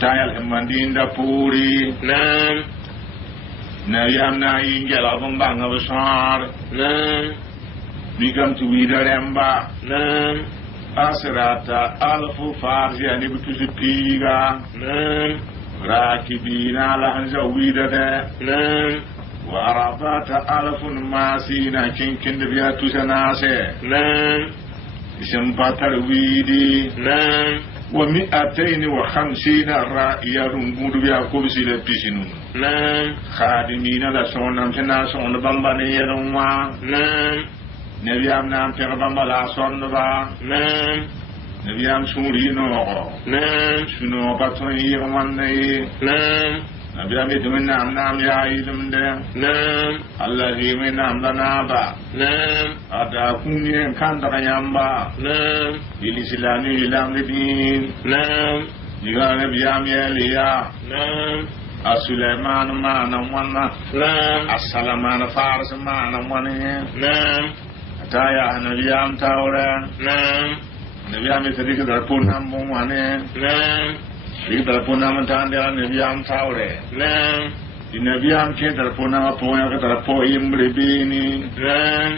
tayal mandinda puri نعم na yamna ingela bombanga besar نعم bigam tu widaremba نعم asrata alfu farja ni butu piga نعم rakibina la hanza widada نعم وعرفات ألف ماسينا كن بيا تسناسه نعم اسم بطل ويدي نعم و250 رائية رنقود بيا كوبسي لبسنون نعم خادمين لسونام سناسون بمباني يروا نعم نبيام نام تغبام لا صنبا نعم نبيام سوري نوغو نعم سنو بطن يغماني نعم نبيام يدمن نام يا إلم ده نعم الذي من نام لنابا نعم ada kunyen kanda kanyamba نعم ilisilani ilamdin نعم digane biyam yeliya نعم asuleiman mana wana نعم asalaman fars mana wana نعم ataya nabiyam tawra نعم nabiyam sedik darpunam wana نعم sedik darpunam tande nabiyam tawre نعم nabiyam ke darpunam poya ke darpo imrebini نعم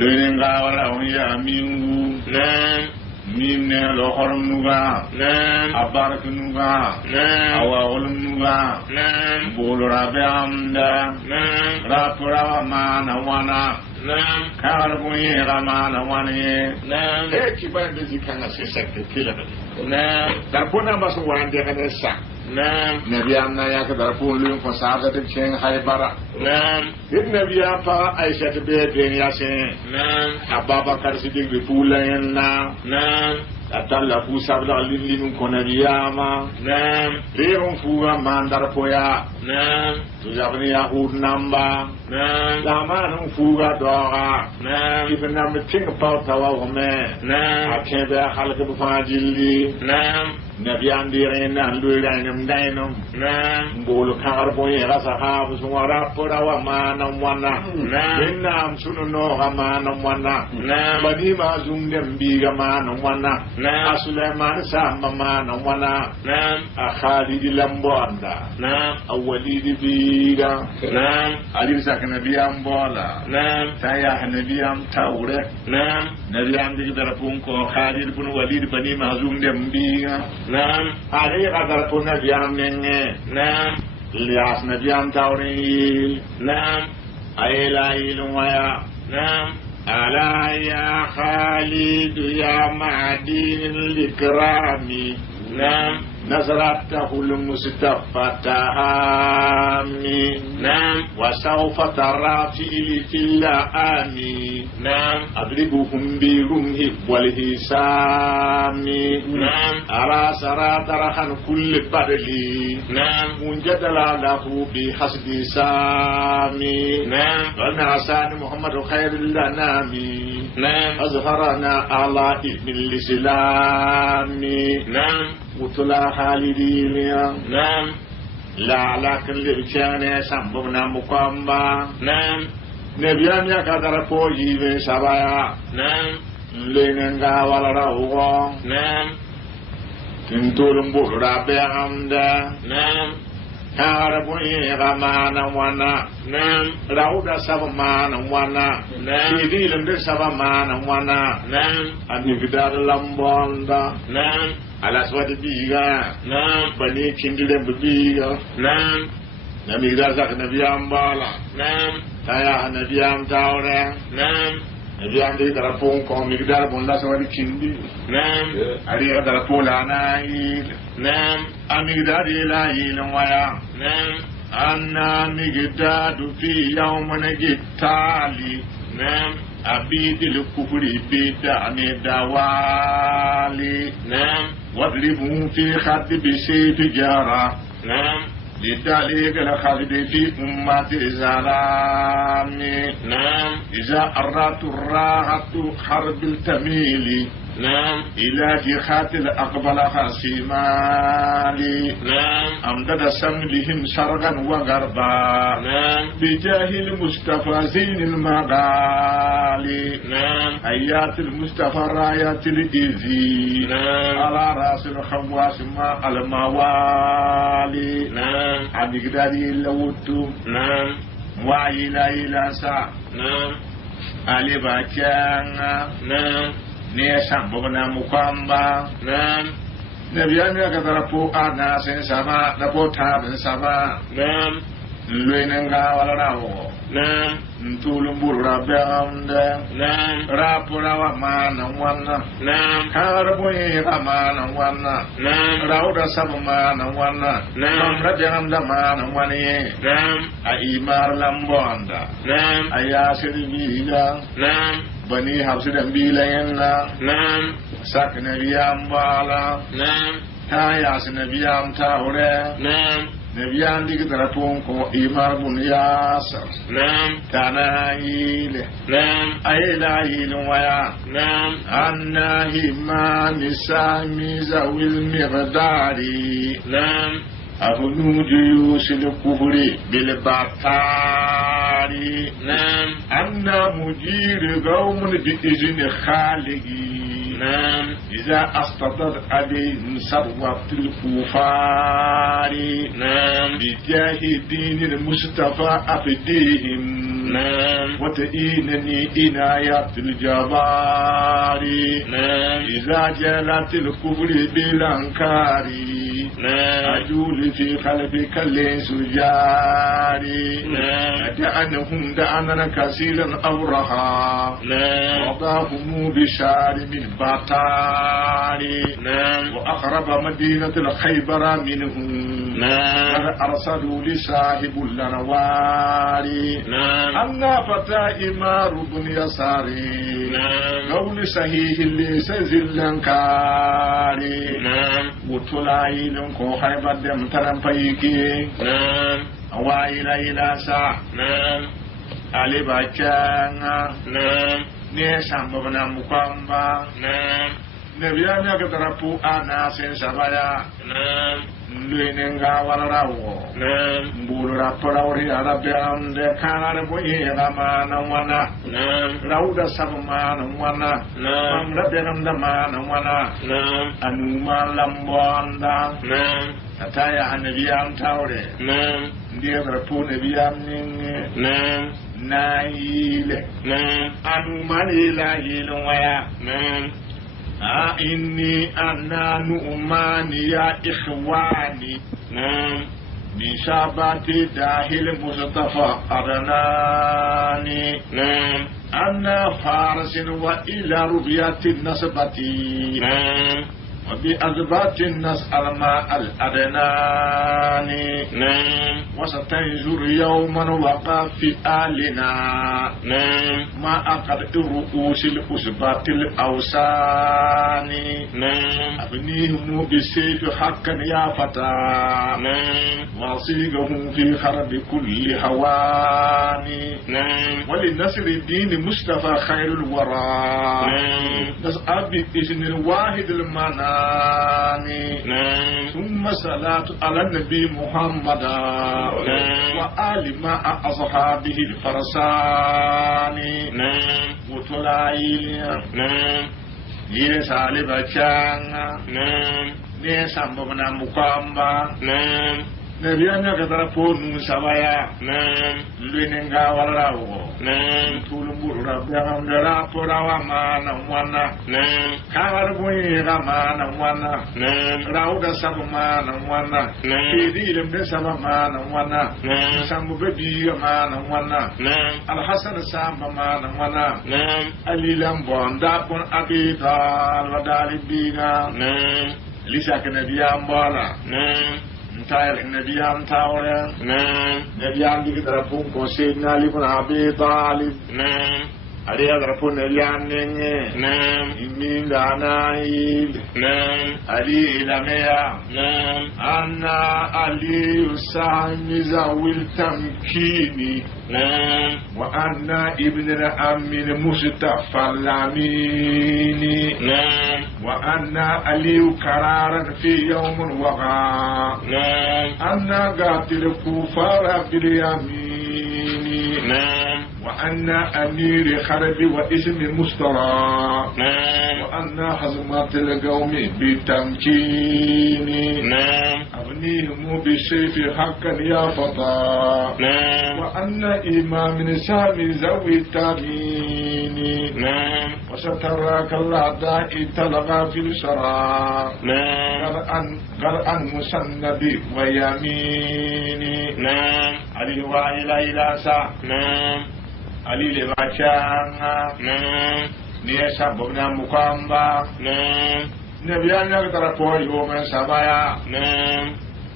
leninga wala onya mingu نعم mimne lohorum nuga نعم abarak nuga نعم awawul nuga نعم bulu rabe amda نعم rapura mana wana نعم kargunye ramana wane نعم kibande zikanga sesakte kila نعم darpona basu wande kana sa نعم nabiyam na yak darpon lun ko saga de chen haybara نعم nabiyam pa aisha be den yasin نعم ababakar sidik be pulayen na نعم atalla fu sabla lilin ko nabiyama نعم leon fuga mandar poya نعم tujabni yahud namba نعم lamanun fuga doga نعم ibn nam ting pawtawa home نعم akebe halka bu fajilli نعم nabiyan dire na luiranum dainum نعم mbolu kar boye rasa habu suwara pora wa manam wana نعم innam sunu no manam wana نعم bani ma zungdem biga manam wana نعم Sulaiman sama manam wana نعم Khalid lambonda نعم awalid biga نعم ali sak nabiyam bola نعم taya nabiyam tawre نعم nabiyam digi darapun ko Khalid bin Walid bani ma zungdem biga نعم ali qadar pun nabiyam nenge نعم Ilyas nabiyam tawre نعم ayla ilwaya نعم ألا يا خالد يا معدن الإكرام نعم نزرته المصطفى تهامي نعم وسوف ترى في اللآمي نعم أضربهم برمه والهسام نعم أرى سرى درحا كل بدلي نعم منجدل له بحسب سامي نعم ونعسان محمد خير الأنام نعم أظهرنا على ابن الإسلام نعم وطلع خالدين نعم لا لكن لبشان سنبنا مقامبا نعم نبيان يقدر فوجي من سبايا نعم لننغا والرهو نعم تنتولم بورا بيغمدا نعم كاربوني غمانا وانا نعم راودا سبمانا وانا نعم سيدي لندر سبمانا وانا نعم أني قدار لمبوندا نعم على سواد بيغا نعم بني كندلم بيغا نعم نبي قدار زك نبيام بالا نعم تايا نبيام تاورا نعم نبيام دي درفون كوم قدار بوندا سواد كندي نعم أري درفون لعنايل نعم أمي قدار إلهي ويا نعم أنا مقداد في يوم نجتالي نعم أبيد الكفر بدعني دوالي نعم واضربهم في خد بسيف جارة نعم لذلك الخالد في أمة زلامي نعم إذا أردت الراحة حرب التميل نعم إلى جهات الأقبل خصيمالي نعم أمدد سملهم شرقا وغربا نعم بجاه المصطفى زين المغالي نعم آيات المصطفى رايات الإذي نعم على رأس الخواس مع الموالي نعم عبد داري لوتو نعم وإلى إلى سا نعم علي باكانا نعم نيسان بغنا مقامبا نعم نبيان يكترفو أنا سن سما نبو تابن سما نعم لويننغا والراو نعم ntulum burra beamde نعم rapura wa mana wana نعم harboye wa mana wana نعم rauda sab mana wana نعم mamra beamda mana wani نعم a imar lambonda نعم ayasir biga نعم bani habsidan bilayenna نعم sakna biyam bala نعم ta yasna biyam taure نعم نبيان ديك ترapon ko imar bun yasar نعم تنايل نعم أيلايل ويا نعم أنه ما نسامي ذوي المقدار نعم أبنو جيوش الكفر بالبطار نعم أن مجير قوم بإذن خالقي نعم إذا أستطر عليهم ثروة الكفار نعم بجاه دين المصطفى أفديهم نعم وتئينني إنايات الجبار نعم إذا جلت الكفر بالأنكار نعم أجول في خلفك الإنسجاري نعم دعنهم دعنا كثيرا أورها نعم وضعهم بشار من بطار نعم وأخرب مدينة الخيبر منهم نعم أرسلوا لصاحب الأنوار نعم أنا فتى إمار بن يساري نعم قول صحيح ليس زلنكاري نعم وطلعي لنكو خيبر دم ترم فيكي نعم وإلى إلى سا نعم علي باكانا نعم نيسان ببنا مقامبا نعم نبيان يكترفو أنا سن سبايا نعم ليننغا والراو نعم mbulura parawri arabe amde kanare boye ramana wana نعم rauda sabmana wana نعم amrabe namda mana wana نعم anuma lambonda نعم ataya anabiyam tawre نعم ndiye rapu nabiyam ninge نعم naile نعم anuma ilahi waya نعم إني أنا نؤماني يا إخواني نعم من شعبات داخل مصطفى أرناني نعم أنا فارس وإلى ربية النسبة نعم وبأذبات نسأل ماء الأدنان نعم وستنزل يوما وقع في آلنا نعم ما أقد رؤوس الأسبات الأوسان نعم أبنيهم بالسيف حقا يا فتى نعم واصيغهم في خرب كل هوان نعم ولنصر الدين مصطفى خير الورى نعم نسأل بإذن الواحد المنان نعم ثم صلاة على النبي محمد وآل مع أصحابه الفرسان نعم وطلائل نعم يسال بچانا نعم نسامبنا مقامبا نعم نبينا كتر فون سوايا نعم لينغا وراو نعم تولمبر ربهم درا فراوا مانا وانا نعم كاربوي غمانا وانا نعم راودا سبمانا وانا نعم كيديلم دسبمانا وانا نعم سامببي غمانا وانا نعم الحسن سامبمانا وانا نعم علي لامبون دابون ابي طال ودالي بينا نعم لساك نبيام بالا نعم نتاير النبيام تاورا نعم نبيام دي كترفون كونسيدنا لكم ابي طالب نعم علي أدرفون نبيام نيني نعم إمين دانايل نعم علي إلميا نعم أنا علي سامي ذوي التمكين نعم وأنا ابن الأم المصطفى الأمين نعم وأنا علي قرارا في يوم وغا نعم أنا قاتل الكفار باليمين نعم وأنا أمير خرب واسم المسترى نعم وأنا حزمات القوم بالتمكين نعم أبنيهم بالسيف حقا يا فتى نعم وأنا إمام نسام ذوي التامين نعم وستراك الأعداء تلغى في الشرى نعم قرأ مسند ويمين نعم علي وإلى إلى سا نعم علي لباشانا نعم نيسا بغنا مقامبا نعم نبيانا كترفو يوم سبايا نعم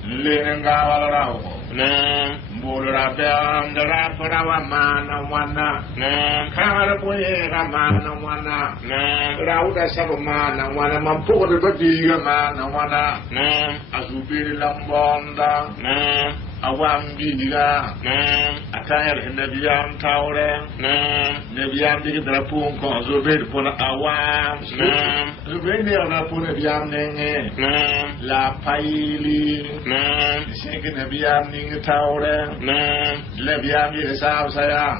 لننغا والراو نعم بولرا بيام درا فراوا مانا وانا نعم كاربوي غمانا وانا نعم راودا سب مانا وانا ممبوغ دبدي غمانا وانا نعم أزوبير لمبوندا نعم awam bidiga atayar nabiyam tawre nabiyam digi drapun ko zober pon awam zober ne ona pon nabiyam nenge la paili sik nabiyam ning tawre nabiyam ye sa saya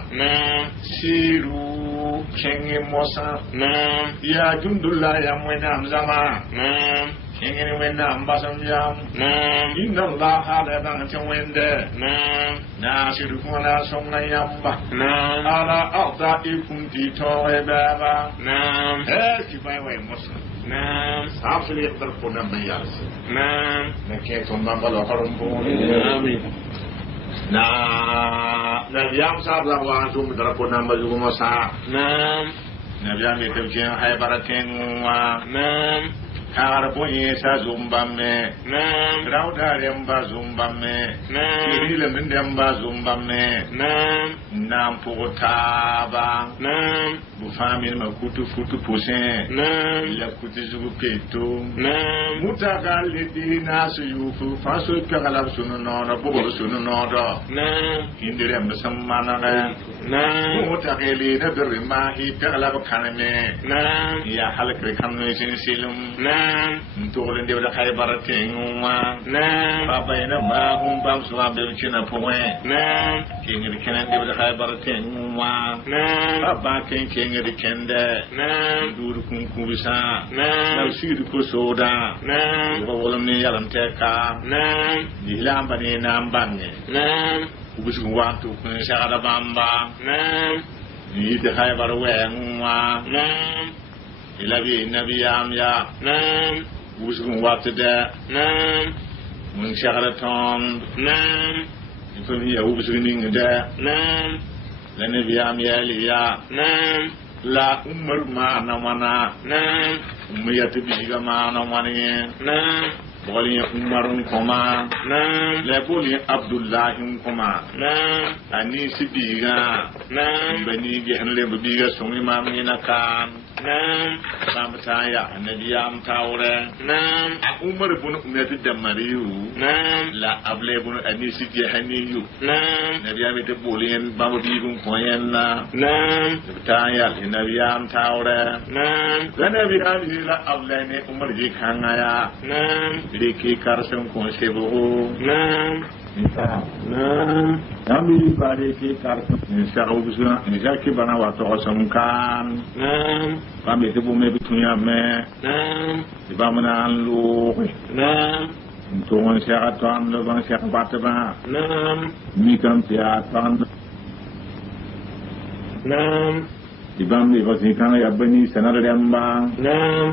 siru kenge mosa ya jundullah ya mwenam zama Ingin wenda ambasam jam, inna Allah ada bang cewende, nasiru kuna songa yamba, ala alda ikun tito ebaba, kipai wai mosa, safli terpuna mayas, nakek tumbang kalau karumpu, Nabiam sabda wa antum terpuna baju mosa, Nabiam itu kian hai baratin wa, Karabonye sa zumbame, Rauda remba zumbame, Kirila mendemba zumbame, Nam pogotaba, Bufamin makutu futu poussin, La kuti zugu peto, Mutaka lidi nasu yufu, Fasu kagalab sununoda, Bobo sununoda, Indirem samana, Mutaka lidi berima, Kagalab kaname, Ya halakre kanwe silum, Ntolin de la Khaybar Tingwa, Papa in a Mahum Bam Swab China Poe, King of the Canon de la Khaybar Tingwa, Papa King of the Kende, Duru Kumbisa, Sidu Kusoda, Wolomni Yalam Teka, Dilambani Nambange, who was one to Shada Bamba, Need the Khaybar Wang, Ilabi Nabiyam ya, Wusum Watada, Mun Sharaton, Ikuni Wusing there, Lenabiyam Yalia, la umar ma na mana Naam. umiyat biga ma na mani Naam. boli umarun koma Naam. la boli abdullah koma Naam. ani sibiga Naam. bani ge an le biga sungi ma mi na kan Naam. samtaya anabiyam tawre Naam. umar bun umiyat damariyu Naam. la able bun ani sibye haniyu Naam. nabiyam te boli en bamu bigun koyen na Naam. taya nabiyam tawre Naam. nabiyam la able ne umar ji kangaya Naam. Riki karsen konsebo Naam. Naam Yami bari ki karsen Insya Allah Insya kibana waktu osam kan Naam. Kami tibu me bitunya me Naam. Iba menan lu Naam. Untuk masyarakat tuan lebang syarakat bataba Naam. Mikam tiatan Naam. Iba mi kosikan ya bani senar dembang Naam.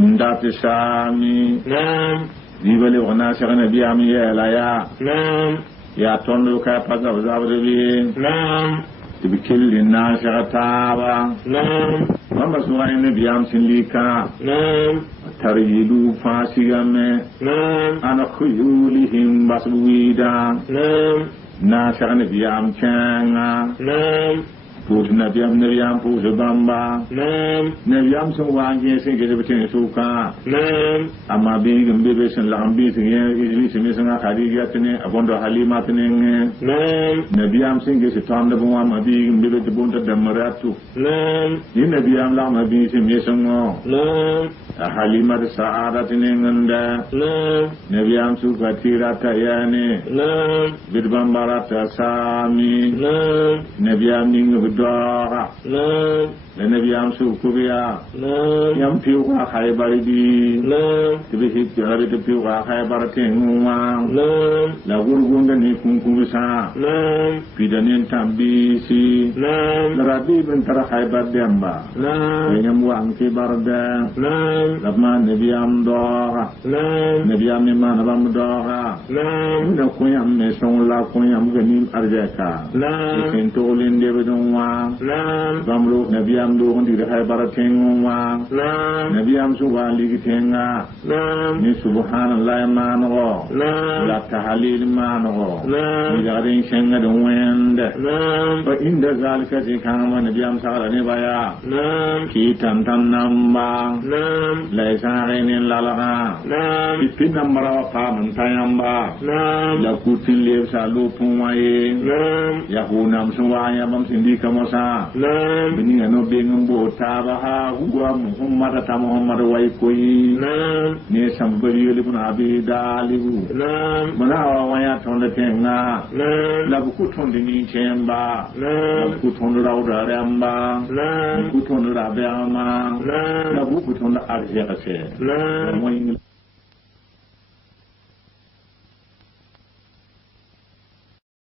Ndati sami Naam. Dibali wana syarakat nabi ami ya laya Naam. Ya tuan lu kaya pasal zabrabi Naam. Tibikil na syaratawa Naam. Mamba suwa ene biyam sinlika Naam. Tarihidu fasigame Naam. Ana khuyulihim basbuida Naam. Na syarane biyam changa Naam. Put nabiyam pusu bamba Naam. Nabiyam suwangi singe bitin suka Naam. Amma bigin bebe sin lambi singe izli singe singa khadija tene abondo halima tene Naam. Nabiyam singe si tamda bwa ma bigin bebe de bonda damaratu Naam. Ni nabiyam la ma bi singe singo Naam. halima de saada tene nganda Naam. nabiyam suka tirata yani Naam. bidbambarata sami Naam. nabiyam ninga bidara Naam. nabiyam sukubiya Naam. yam piwa khaybari bi Naam. tibi hit jarabi de piwa khaybar tengwa Naam. la gurgunda ni kunkurusa Naam. pidanin tambisi Naam. rabi ben tara khaybar demba Naam. yam wa am kibarda Naam. lama nabiyam dora Naam. nabiyam ma nabam dora Naam. da kuyam me son la kuyam ganim arjaka Naam. ken tolin de bedon wa Naam. bamlo nabiyam do ndi khaybar tengwa Naam. nabiyam su wa ligi tenga Naam. ni subhanallah mano Naam. la tahlil mano Naam. ni garin shenga don wende Naam. fa inda zalika ti kama nabiyam sala ne baya Naam. ki tantan namba Naam. la isarin lalaga Naam. ipin nambara pa man tayamba Naam. la kutin le sa lu punwaye Naam. ya hunam suwaya bam sindi kamosa Naam. bini no bengum bo tabaha huwa muhammad ta muhammad way koyi Naam. ne sambari yele bun abi dalibu Naam. mana waya tonde tenga Naam. la bu kutonde ni chemba Naam. la bu kutonde rawda ramba Naam. bu kutonde rabama Naam. la bu kutonde arjekase Naam. moy